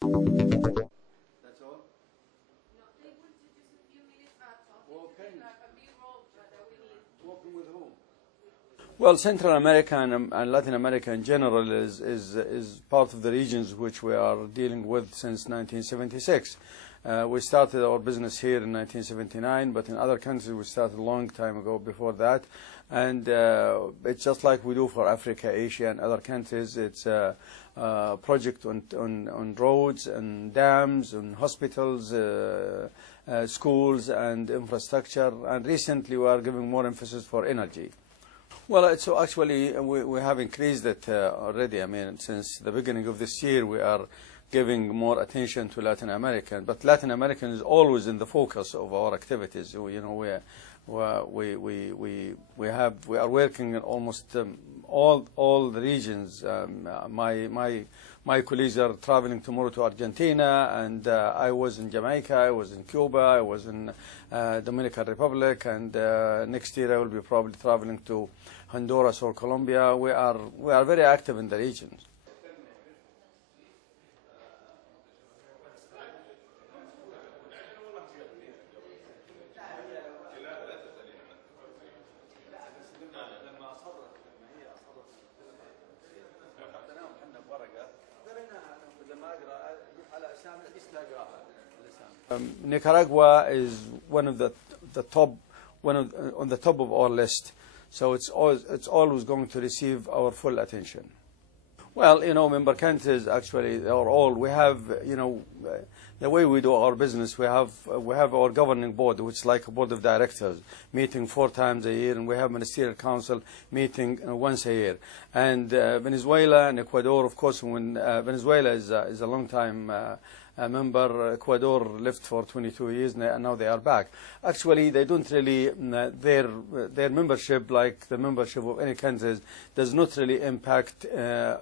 That's all? No, they will do just a few minutes talking Okay. like a B-roll that we need. Working with who? Well, Central America and Latin America in general is part of the regions which we are dealing with since 1976. We started our business here in 1979, but in other countries we started a long time ago before that. And it's just like we do for Africa, Asia, and other countries. It's a project on roads and dams and hospitals, schools and infrastructure. And recently we are giving more emphasis for energy. Well, so actually we have increased it already. I mean, since the beginning of this year, we are giving more attention to Latin America. But Latin America is always in the focus of our activities. You know, we are working in almost all the regions. My colleagues are traveling tomorrow to Argentina, and I was in Jamaica, I was in Cuba, I was in Dominican Republic, and next year I will be probably traveling to Honduras or Colombia. We are very active in the regions. Nicaragua is one of the top, on the top of our list. So it's always going to receive our full attention. Well, you know, member countries actually are all, we have, you know, the way we do our business, we have our governing board, which is like a board of directors, meeting 4 times a year, and we have ministerial council meeting once a year. And Venezuela and Ecuador, of course, when Venezuela is a long time member, Ecuador left for 22 years, and now they are back. Actually, they don't really, their membership, like the membership of any countries, does not really impact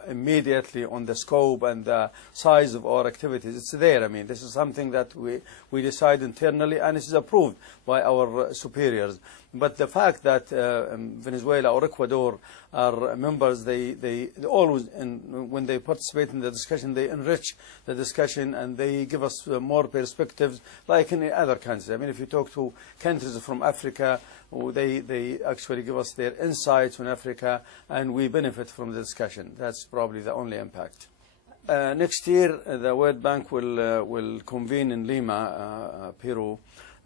immediately on the scope and the size of our activities. It's there. I mean, this is something that we decide internally, and it is approved by our superiors. But the fact that Venezuela or Ecuador are members, they always, when they participate in the discussion, they enrich the discussion and they give us more perspectives, like in other countries. I mean, if you talk to countries from Africa, they actually give us their insights on Africa, and we benefit from the discussion. That's probably the only impact. Next year, the World Bank will convene in Lima, Peru,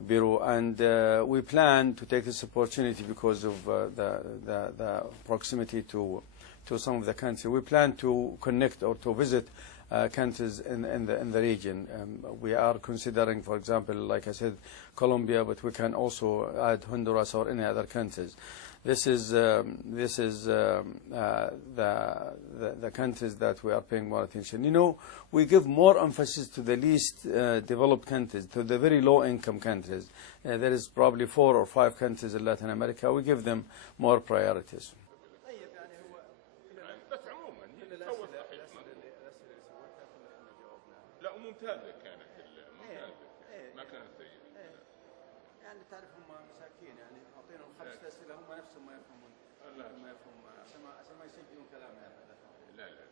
and we plan to take this opportunity because of the proximity to some of the countries. We plan to connect or to visit countries in the region. We are considering, for example, like I said, Colombia, but we can also add Honduras or any other countries. This is the countries that we are paying more attention. You know, we give more emphasis to the least developed countries, to the very low-income countries. There is probably 4 or 5 countries in Latin America. We give them more priorities. لا لا